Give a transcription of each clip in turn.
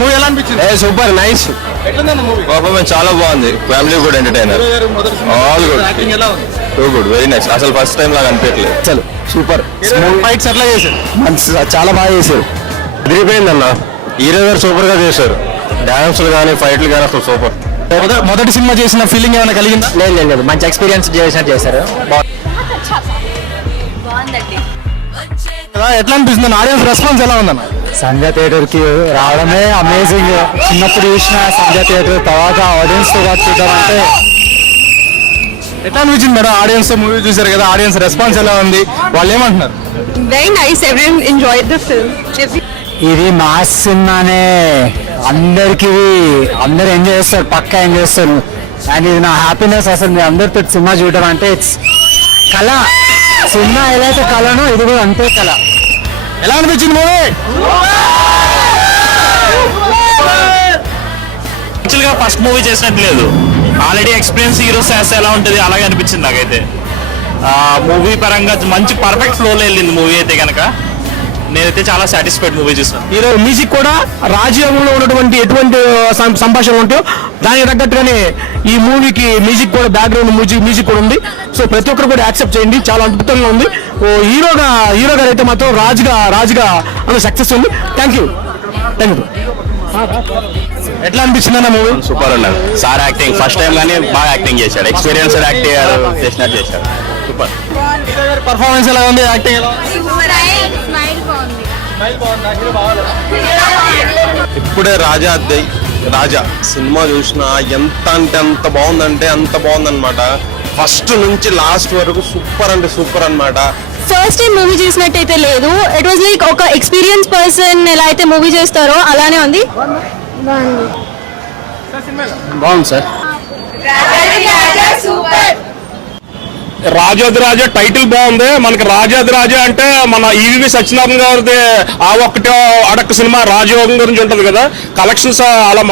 Movie ఎలా అనిపించింది? Super nice. Performance చాలా బాగుంది. Family good entertainer. All good. Too good, very nice. అసలు ఫస్ట్ టైం లాగా అనిపించలేదు. అసలు సూపర్. ఫైట్స్ ఎట్లా చేశారు? చాలా బాగా చేశారు. అదిరిపోయింది అన్న. హీరో గారు సూపర్ గా చేశారు. డాన్సులు కానీ ఫైట్లు కానీ అసలు సూపర్. మొదటి సినిమా చేసిన ఫీలింగ్ ఏమైనా కలిగిందా? లేదు, మంచి ఎక్స్పీరియన్స్ చేసినట్టు చేశారు. ఎట్లా అనిపిస్తుంది? ఆడియన్స్ రెస్పాన్స్ ఎలా ఉందన్న? సంధ్య థియేటర్ కి రావడమే అమేజింగ్. చిన్నప్పుడు చూసిన సంధ్య థియేటర్, తర్వాత ఆడియన్స్ తో పాటు చూడడం అంటే ఎట్లా అనిపించింది మేడం? ఆడియన్స్ తో మూవీ చూసారు కదా, ఆడియన్స్ రెస్పాన్స్ ఎలా ఉంది? వాళ్ళు ఏమంటున్నారు? Very nice. Everyone enjoyed the film. ఇది మాస్ సినిమానే. అందరికి అందరు ఎంజాయ్ చేస్తారు, పక్కా ఎంజాయ్ చేస్తారు. అండ్ ఇది నా హ్యాపీనెస్. అసలు మీ అందరితో సినిమా చూడడం అంటే ఇట్స్ కళ. సినిమా ఏదైతే కళనో ఇది కూడా అంతే కళ. ఎలా అనిపించింది మూవీ? యాక్చువల్గా ఫస్ట్ మూవీ చేసినట్టు లేదు. ఆల్రెడీ ఎక్స్పీరియన్స్ హీరోస్ చేస్తే ఎలా ఉంటుంది అలాగే అనిపించింది నాకైతే. మూవీ పరంగా మంచి పర్ఫెక్ట్ ఫ్లోలో వెళ్ళింది మూవీ అయితే కనుక. నేనైతే చాలా సాటిస్ఫైడ్ మూవీ చూసాను. హీరో మ్యూజిక్ కూడా రాజ్యాంగంలో ఉన్నటువంటి ఎటువంటి సంభాషణలు ఉంటాయో దానికి తగ్గట్టుగానే ఈ మూవీకి మ్యూజిక్ కూడా, బ్యాక్గ్రౌండ్ మ్యూజిక్ కూడా ఉంది. సో ప్రతి ఒక్కరు కూడా యాక్సెప్ట్ చేయండి, చాలా అద్భుతంగా ఉంది. హీరో గారు అయితే మాత్రం రాజుగా అన్న సక్సెస్ ఉంది. Thank you. ఎట్లా అనిపించింది అన్న మూవీ? సూపర్ అన్నారు. సార్ యాక్టింగ్ ఫస్ట్ టైం కానీ బాగా యాక్టింగ్ చేశాడు. ఎక్స్పీరియన్స్ యాక్టింగ్ చేసినట్టు చేశాడు. సూపర్. పర్ఫార్మెన్స్ ఎలా ఉంది? యాక్టింగ్ ఎలా ఉంది? ఇప్పుడే రాజా సినిమా చూసిన ఎంత అంటే అంత బాగుందంటే అంత బాగుందన్నమాట. ఫస్ట్ నుంచి లాస్ట్ వరకు సూపర్ అంటే సూపర్ అన్నమాట. ఫస్ట్ టైం మూవీ చూసినట్టయితే లేదు. ఇట్ వాజ్ లైక్ ఒక ఎక్స్పీరియన్స్ పర్సన్ ఎలా అయితే మూవీ చేస్తారో అలానే ఉంది. బాగుంది సార్. రాజాదిరాజా టైటిల్ బాగుంది. మనకి రాజాదిరాజా అంటే మన ఈవి సత్యనారాయణ గారిది ఆ ఒక్కటే అడక్క సినిమా రాజయోగం గురించి ఉంటుంది కదా. కలెక్షన్స్ అలా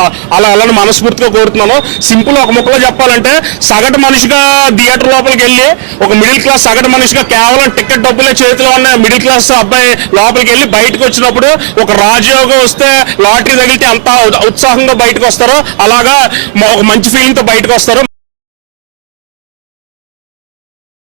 మనస్ఫూర్తిగా కోరుతున్నాను. సింపుల్ ఒక ముక్కలో చెప్పాలంటే, సగటు మనిషిగా థియేటర్ లోపలికి వెళ్ళి ఒక మిడిల్ క్లాస్ సగటు మనిషిగా కేవలం టికెట్ డబ్బులే చేతిలో ఉన్న మిడిల్ క్లాస్ అబ్బాయి లోపలికి వెళ్ళి బయటకు వచ్చినప్పుడు ఒక రాజయోగం వస్తే లాటరీ తగిలితే అంత ఉత్సాహంగా బయటకు వస్తారో అలాగా ఒక మంచి ఫీలింగ్ తో బయటకు వస్తారు.